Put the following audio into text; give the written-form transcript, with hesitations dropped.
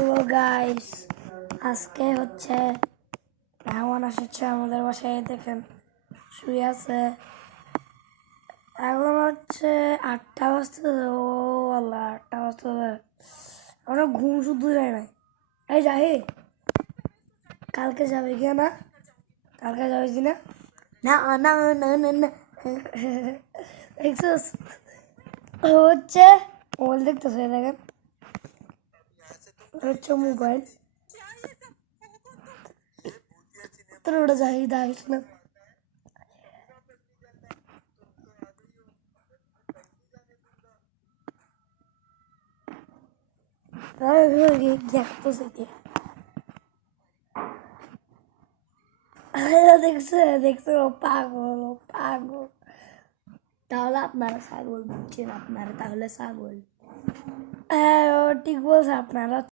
Hello guys, আজকে হচ্ছে মেহমান এসেছে আমাদের বাসায়। দেখেন শুয়ে আছে। এখন হচ্ছে 8টা বাজতেছে। ও আল্লাহ, 8টা বাজতেছে, আমার ঘুম শুধু যায় নাই। এই যাই, কালকে যাবে কি না? কালকে যাবে কি না? না না না না না দেখছিস হচ্ছে মোবাইল দেখতেছে। দেখেন হচ্ছে মোবাইল তোর ওটা যাই দাঁড়িস না। দেখছে দেখছে, ও পাগল, ও পাগল। তাহলে আপনারা ছাগল বুঝছেন, আপনারা তাহলে ছাগল। হ্যাঁ, ও ঠিক বলছে, আপনারা